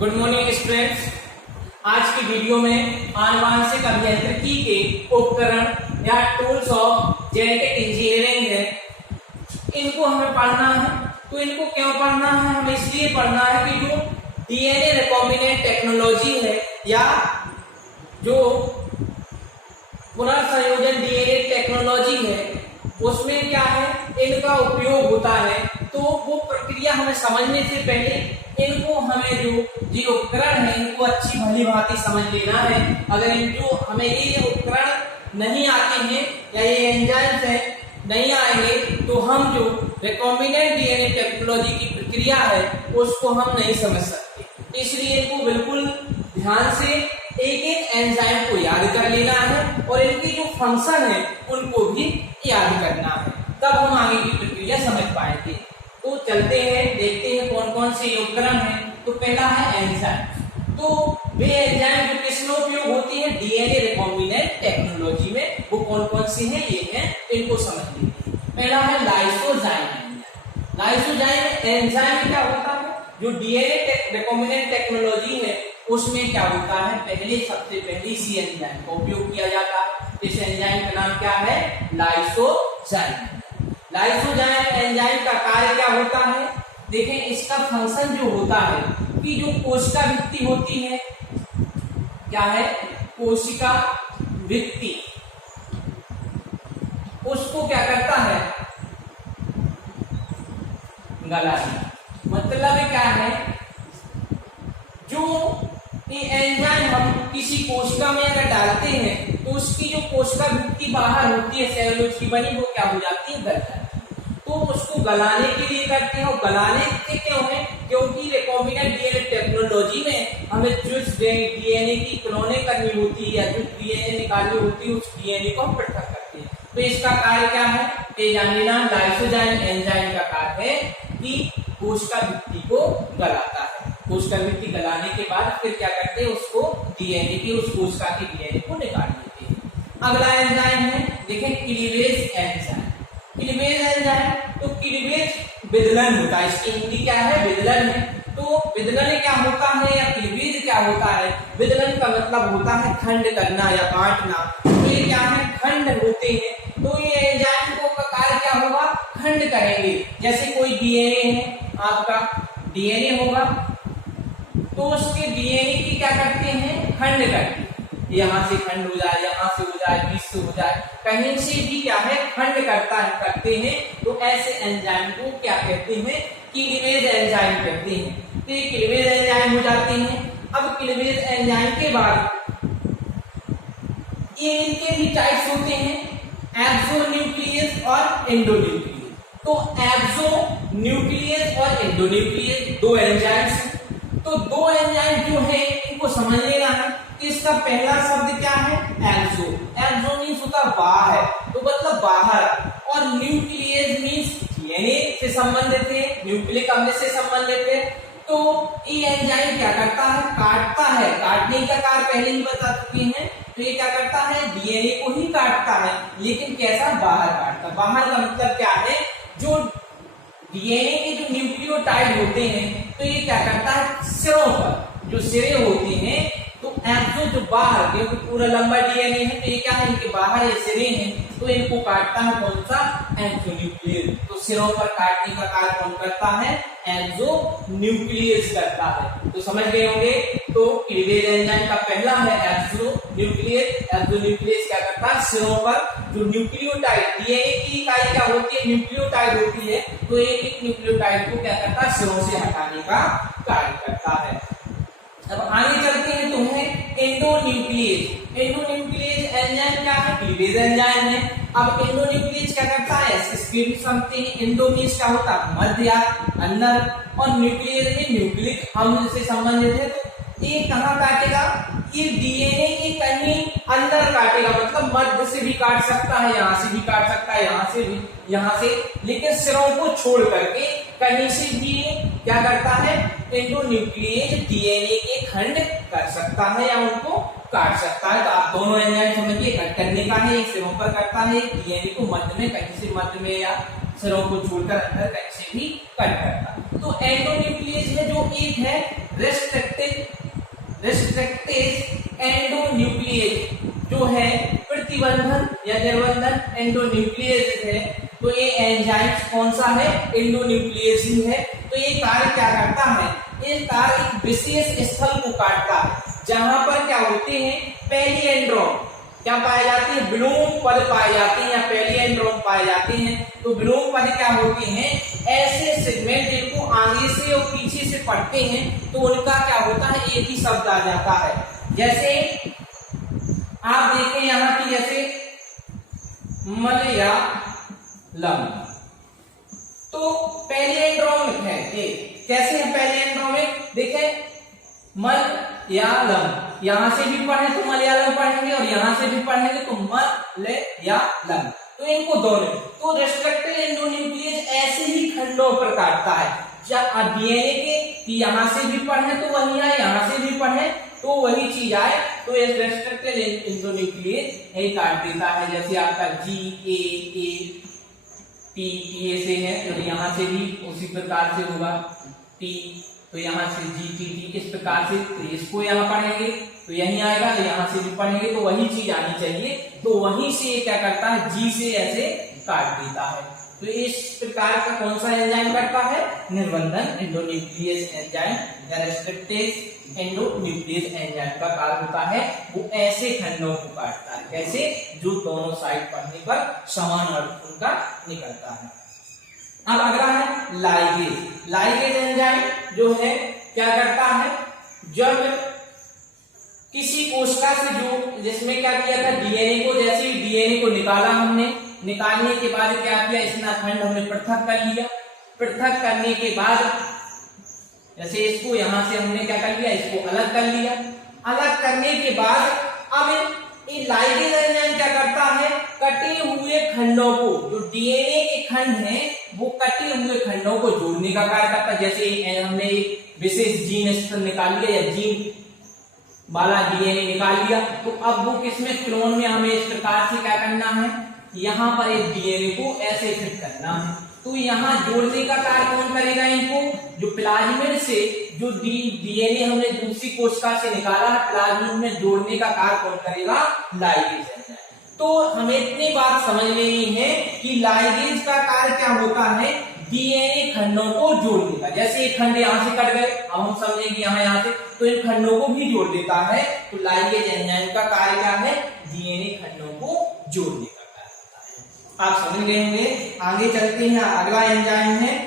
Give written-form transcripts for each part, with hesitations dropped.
Good morning students. आज की video में आनुवांशिक अभियांत्रिकी के उपकरण या टूल्स ऑफ जेनेटिक इंजीनियरिंग है, इनको हमें पढ़ना है। तो इनको क्यों पढ़ना है? हमें इसलिए पढ़ना है कि जो डीएनए रिकॉम्बिनेंट टेक्नोलॉजी है या जो पुनर्संयोजन डीएनए टेक्नोलॉजी है उसमें क्या है, इनका उपयोग होता है। तो वो प्रक्रिया हमें समझने से पहले इनको हमें जो उपकरण है इनको अच्छी भली भांति समझ लेना है। अगर इनको हमें ये उपकरण नहीं आते हैं या ये एंजाइम्स है नहीं आएंगे तो हम जो रिकॉम्बिनेंट डीएनए टेक्नोलॉजी की प्रक्रिया है उसको हम नहीं समझ सकते। इसलिए इनको बिल्कुल ध्यान से एक एक एंजाइम को याद कर लेना है और इनकी जो फंक्शन है उनको भी याद करना है, तब हम आगे की प्रक्रिया समझ पाएंगे। तो चलते हैं, देखते हैं कौन कौन से उपकरण हैं। तो पहला है एंजाइम। तो वे एंजाइम जो किसमें उपयोग होती है, डीएनए रिकॉम्बिनेंट टेक्नोलॉजी में, वो कौन कौन से हैं ये हैं, इनको समझ लेते हैं। पहला है लाइसोजाइम। लाइसोजाइम एंजाइम क्या होता है, जो डीएनए रिकॉम्बिनेंट टेक्नोलॉजी है उसमें क्या होता है, पहले सबसे पहले इसी एंजाइम का उपयोग किया जाता है। इस एंजाइम का नाम क्या है, लाइसोजाइम। लाइसोजाइम एंजाइम का कार्य क्या होता है, देखें इसका फंक्शन जो होता है कि जो कोशिका भित्ति होती है, क्या है, कोशिका भित्ति, उसको क्या करता है, गलाना। मतलब क्या है, जो ये एंजाइम हम किसी कोशिका में अगर डालते हैं तो उसकी जो कोशिका भित्ति बाहर होती है सेलुलोज की बनी, वो क्या हो जाती है, गल जाती है। तो उसको गलाने के लिए करते हैं। और गलाने के क्यों है, क्योंकि रिकॉम्बिनेंट डीएनए टेक्नोलॉजी में हमें जो डीएनए की क्लोनिंग करनी होती है या जो डीएनए निकालनी होती है उस डीएनए को हम पृथक करते हैं। तो इसका कार्य क्या है, ये जान लेना। लाइसोजाइम एंजाइम का कार्य है कि कोशिका भित्ति को गलाता है। कोशिका भित्ति गलाने के बाद फिर क्या करते हैं, उसको डीएनए की, उस कोशिका के डीएनए को निकाल लेते हैं। अगला एंजाइम है, देखें, क्लीवेज एंजाइम। क्लीवेज एंजाइम, तो क्लीवेज विदलन होता है, इसकी हिंदी क्या है, विदलन है। तो विदलन क्या होता है या क्लीवेज क्या होता है, विदलन का मतलब होता है खंड करना या बांटना। तो ये क्या है, खंड होते हैं। तो ये एंजाइम को का कार्य क्या होगा, खंड करेंगे। जैसे कोई डीएनए है, आपका डीएनए होगा तो उसके डीएनए की क्या करते हैं, खंड करते हैं। यहाँ से खंड हो जाए, यहाँ से हो जाए, बीच से हो जाए, कहीं से भी क्या है, खंड करते हैं। तो ऐसे एंजाइम को क्या कहते हैं, क्लीवेज एंजाइम कहते हैं। तो ये क्लीवेज एंजाइम हो जाते हैं। अब क्लीवेज एंजाइम के बाद ये इनके भी टाइप्स होते हैं, एक्सोन्यूक्लियस और एंडोन्यूक्लियस। तो एक्सोन्यूक्लियस और एंडोन्यूक्लियस दो एंजाइम्स हैं। तो दो एंजाइम जो है इनको समझ लेना है कि इसका पहला शब्द क्या है, एक्सो। एक्सो मीन्स होता है बाहर, तो मतलब बाहर, और न्यूक्लियस मीन्स डीएनए से संबंधित है, न्यूक्लिक अम्ल से संबंधित है। तो ये एंजाइम क्या करता है, काटता है। काटने का कार्य पहले ही बता चुके हैं। तो ये क्या करता है, डीएनए को ही काटता है, लेकिन कैसा, बाहर काटता। बाहर का मतलब क्या है, जो डीएनए के जो न्यूक्लियोटाइड होते हैं तो ये क्या करता है, सिरों पर जो सिरे होते हैं, तो एक्सो जो बाहर, क्योंकि पूरा लंबा डीएनए है तो ये क्या है, इनके बाहर ये सिरे हैं, तो इनको काटता है कौन सा, एक्सोन्यूक्लियस। तो सिरों पर काटने का कार्य कौन करता है, एक्सोन्यूक्लियस करता है। तो समझ गए होंगे। तो क्लीवेज एंजाइम का पहला है एक्सोन्यूक्लियस। एक्सोन्यूक्लियस क्या करता है, सिरों पर जो न्यूक्लियोटाइड, डीएनए की इकाई क्या होती है, न्यूक्लियोटाइड होती है, तो एक एक न्यूक्लियोटाइड को क्या करता है, सिरों से हटाने का कार्य करता है। अब आगे चलते हैं तो है एंडोन्यूक्लियस। एंडोन्यूक्लियस एंजाइम क्या है, क्लीवेज एंजाइम है। अब एंडोन्यूक्लियस क्या करता है, इसके भी समझते हैं। एंडो मीन्स क्या होता है, मध्य या अंदर, और न्यूक्लियस में न्यूक्लिक अम्ल से संबंधित है। तो ये कहाँ काटेगा, ये डीएनए के कहीं अंदर काटेगा, मतलब मध्य से भी काट सकता है, यहाँ से भी काट सकता है, यहाँ से भी, यहाँ से, लेकिन सिरों को छोड़ करके कहीं से भी क्या करता है, एंडोन्यूक्लियस डीएनए के खंड कर सकता है या उनको काट सकता है। तो आप दोनों एंजाइम समझिए, कट करने का है, एक सिरों पर करता है, डीएनए को मध्य में, कहीं से मध्य में या सिरों को छोड़कर अंदर कहीं से भी कट करता है। तो एंडोन्यूक्लियस में जो एक है रेस्ट्रिक्टेड रिस्ट्रिक्टेज एंडोन्यूक्लिएज जो है प्रतिबंधन या निर्बंधन एंडोन्यूक्लिएज है, तो ये एंजाइम कौन सा है? एंडोन्यूक्लिएज ही है। तो ये कार्य क्या करता है? ये कार्य एक विशेष स्थल को काटता है जहां पर क्या होते हैं? पैलिएंड्रोम क्या पाए जाते हैं? ब्लूम पद पाए जाते हैं या पैलिएंड्रोम पाए जाते हैं। तो ब्लूम पद क्या होते हैं? ऐसे सेगमेंट जिनको आगे से और पीछे से पढ़ते हैं तो उनका क्या होता है? एक ही शब्द आ जाता है। जैसे आप देखें यहां की, जैसे मलयालम, तो पैलिएंड्रोमिक है एक। कैसे है पैलिएंड्रोमिक? देखें मलयालम, यहां से भी पढ़े तो मलयालम पढ़ेंगे और यहां से भी पढ़ेंगे तो मलयालम, तो इनको दोनों। तो रिस्ट्रिक्टेड एंडोन्यूक्लिएज ऐसे ही खंडों पर काटता है। जब डीएनए के कि यहां से भी पढ़े तो वही आए, यहां से भी पढ़े तो वही चीज आए, तो ये रिस्ट्रिक्टेड एंडोन्यूक्लिएज यही काट देता है। जैसे आपका GAA टी ऐसे है, तो यहां से भी उसी प्रकार से होगा टी, तो यहाँ से GTT इस प्रकार से, तो इसको यहाँ पढ़ेंगे तो यही आएगा, तो यहाँ से भी पढ़ेंगे तो वही चीज आनी चाहिए। तो वहीं से क्या करता है? G से ऐसे काट देता है। तो इस प्रकार का कौन सा एंजाइम करता है? निर्बंधन एंडोन्यूक्लिएज एंजाइम या रिस्ट्रिक्टेज एंडोन्यूक्लिएज एंजाइम का कार्य होता है वो ऐसे खंडों को काटता है, कैसे? जो दोनों साइड पढ़ने पर समान अर्थ उनका निकलता है। अब अगला है लाइगेज। लाइगेज एंजाइम जो है क्या करता है? जब किसी कोशिका से जो जिसमें क्या किया था? डीएनए को, जैसे डीएनए को निकाला हमने, निकालने के बाद क्या किया? इसका खंड हमने पृथक कर लिया। पृथक करने के बाद जैसे इसको यहां से हमने क्या कर लिया? इसको अलग कर लिया। अलग करने के बाद अब ये लाइगेज एंजाइम क्या करता है? कटे हुए खंडों को, जो डीएनए के खंड हैं वो कटे हुए खंडों को जोड़ने का कार्य करता है। जैसे हमने एक विशेष जीन निकाल लिया या जीन वाला डीएनए निकाल लिया, तो अब वो किसमें? क्लोन में हमें इस प्रकार से क्या करना है? यहाँ पर एक डीएनए को ऐसे फिट करना है। तो यहाँ जोड़ने का कार्य कौन करेगा? इनको जो प्लाज्मिड से जो डीएनए हमने दूसरी कोशिका से निकाला है, प्लाज्मिड में जोड़ने का कार्य कौन करेगा? Ligase enzyme. तो हमें इतनी बात समझ लेनी है कि लाइगेज का कार्य क्या होता है? डीएनए खंडों को जोड़ने का। जैसे एक खंड यहाँ से कट गए, अब हम समझेंगे यहाँ से, तो इन खंडों को भी जोड़ देता है। तो लाइगेज एंजाइम का कार्य क्या है? डीएनए खंडों को जोड़ने का कार्य होता है। आप समझ गए होंगे। आगे चलते हैं। अगला एंजाइम है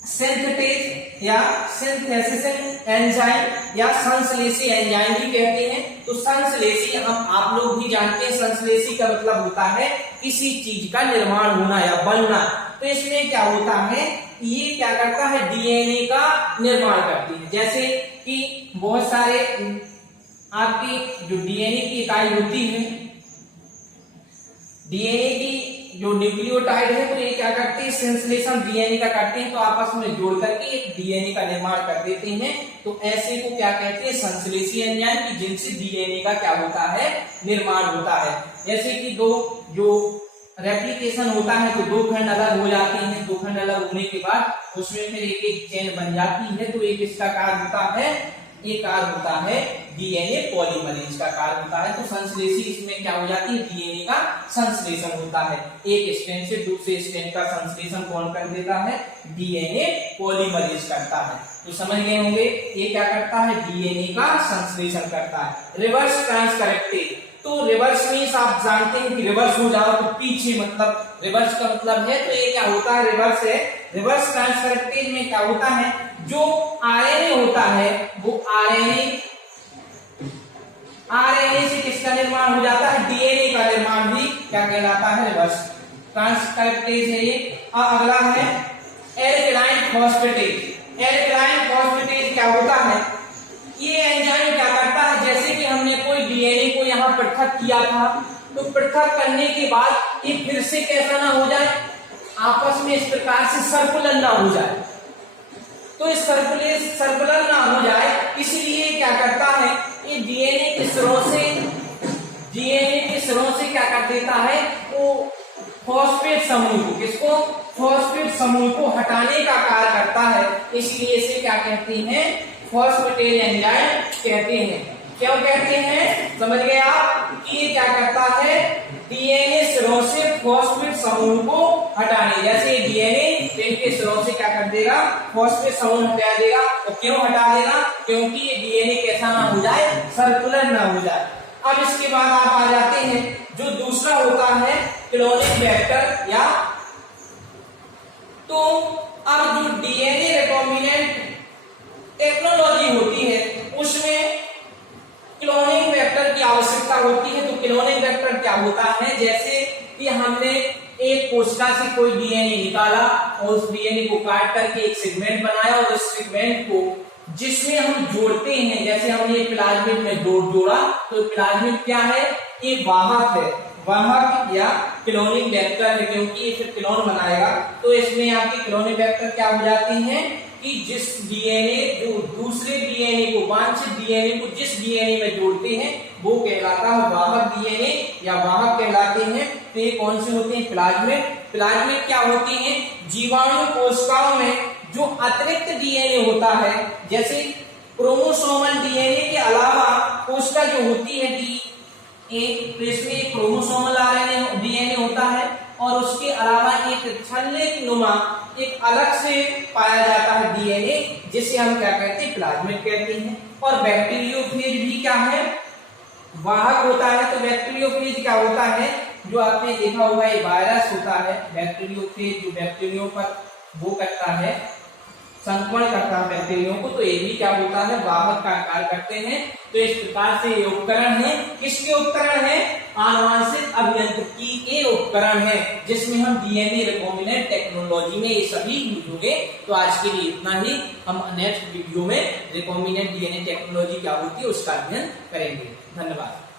सिंथेटेज या सिंथेसिस एंजाइम या संश्लेषी एंजाइम भी कहते हैं। तो संश्लेषी आप लोग भी जानते हैं, संश्लेषी का मतलब होता है किसी चीज का निर्माण होना या बनना। तो इसमें क्या होता है? ये क्या करता है? डीएनए का निर्माण करती है। जैसे कि बहुत सारे आपकी जो डीएनए की इकाई होती है, डीएनए की जो न्यूक्लियोटाइड है, तो ये क्या करते हैं? संश्लेषण डीएनए का करते हैं, तो आपस में जोड़ करके एक डीएनए का निर्माण कर देते हैं। तो ऐसे को क्या कहते हैं? संश्लेषी एंजाइम, की जिनसे डीएनए का क्या होता है? निर्माण होता है। जैसे कि दो जो रेप्लिकेशन होता है तो दो खंड अलग हो जाते हैं। दो खंड अलग होने के बाद उसमें फिर एक एक चेन बन जाती है। तो एक इसका कार्य होता है, ये कार्य होता है डीएनए पॉलीमरेज का कार्य होता है। तो संश्लेषी इसमें क्या हो जाती है? डीएनए का संश्लेषण होता है। एक स्ट्रैंड से दूसरे स्ट्रैंड का संश्लेषण कौन कर देता है? डीएनए पॉलीमरेज करता है। तो समझ गए होंगे ये क्या करता है? डीएनए का संश्लेषण करता है। रिवर्स ट्रांसकरेक्टेज, तो रिवर्स मीन्स आप जानते हैं कि रिवर्स हो जाओ तो पीछे, मतलब रिवर्स का मतलब है, तो ये क्या होता है? रिवर्स है। रिवर्स ट्रांसकरेक्टेज में क्या होता है? जो आरएनए होता है वो आरएनए से किसका निर्माण हो जाता है? डीएनए का निर्माण भी क्या कहलाता है? रिवर्स ट्रांसकरेक्टेज है ये। और अगला है एल्कलाइन फॉस्फेटेज। एल्कलाइन फॉस्फेटेज क्या होता है? ये एंजाइम क्या करता है? जैसे कि हमने कोई डीएनए को यहाँ पृथक किया था, तो पृथक करने के बाद ये फिर से कैसा ना हो जाए? आपस में इस प्रकार से सर्कुलर ना हो जाए। तो इस सर्कुलर ना हो जाए, इसलिए क्या करता है? ये डीएनए के सिरों से क्या कर देता है? वो फॉस्फेट समूह को, किसको? फॉस्फेट समूह को हटाने का कार्य करता है। इसलिए इसे क्या कहते हैं? फॉस्फेटेज एंजाइम कहते हैं। क्यों कहते हैं समझ गए आप कि ये क्या करता है, डीएनए सिरों से फॉस्फेट समूह को हटाने, जैसे डीएनए के सिरों से क्या कर देगा, फॉस्फेट समूह हटा देगा। तो क्यों हटा देगा, क्योंकि ये डीएनए कैसा ना हो जाए, सर्कुलर ना हो जाए। अब इसके बाद आप आ जाते हैं जो दूसरा होता है क्लोनिंग वेक्टर या, तो अब जो डीएनए रिकॉम्बिनेंट टेक्नोलॉजी होती है उसमें क्लोनिंग वेक्टर की आवश्यकता होती है। तो क्लोनिंग वेक्टर क्या होता है, जैसे कि हमने एक कोशिका से कोई डीएनए निकाला और उस डीएनए को काट करके एक सेगमेंट बनाया और उस सेगमेंट को जिसमें हम जोड़ते हैं, जैसे हमने प्लाज्मिड में जोड़ा, तो प्लाज्मिड क्या है, ये वाहक है, वाहक या क्लोनिंग वेक्टर है, क्योंकि ये फिर क्लोन बनाएगा। तो इसमें आपकी क्लोनिंग वेक्टर क्या हो जाती है कि जिस डीएनए जो दूसरे डीएनए को, वांछित डीएनए को जिस डीएनए में जोड़ते हैं वो कहलाता है वाहक डीएनए या वाहक कहलाते हैं। तो ये कौन से होते हैं, प्लाज्मिड। प्लाज्मिड क्या होती हैं, जीवाणु कोशिकाओं में जो अतिरिक्त डीएनए होता है, जैसे क्रोमोसोमल डीएनए के अलावा कोशिका जो होती है एक, तो इसमें एक क्रोमोसोमल आरएनए डीएनए होता है और उसके अलावा एक छल्ले नुमा एक अलग से पाया जाता है डीएनए, जिसे हम क्या कहते हैं, प्लाज्मिड कहते हैं। और बैक्टीरियोफेज भी क्या है, वाहक होता है। तो बैक्टीरियोफेज क्या होता है, जो आपने देखा होगा ये वायरस होता है, बैक्टीरियोफेज जो बैक्टीरियो पर वो करता है, संक्रमण करता है बैक्टीरियो को, तो ये भी क्या होता है, वाहक का कार्य करते हैं। तो इस प्रकार से ये उपकरण है, किसके उपकरण है, आनुवांशिक अभियांत्रिकी के उपकरण है, जिसमें हम डीएनए रिकॉम्बिनेंट टेक्नोलॉजी में ये सभी यूज होंगे। तो आज के लिए इतना ही, हम नेक्स्ट वीडियो में रिकॉम्बिनेंट डीएनए टेक्नोलॉजी क्या होती है उसका अध्ययन करेंगे। धन्यवाद।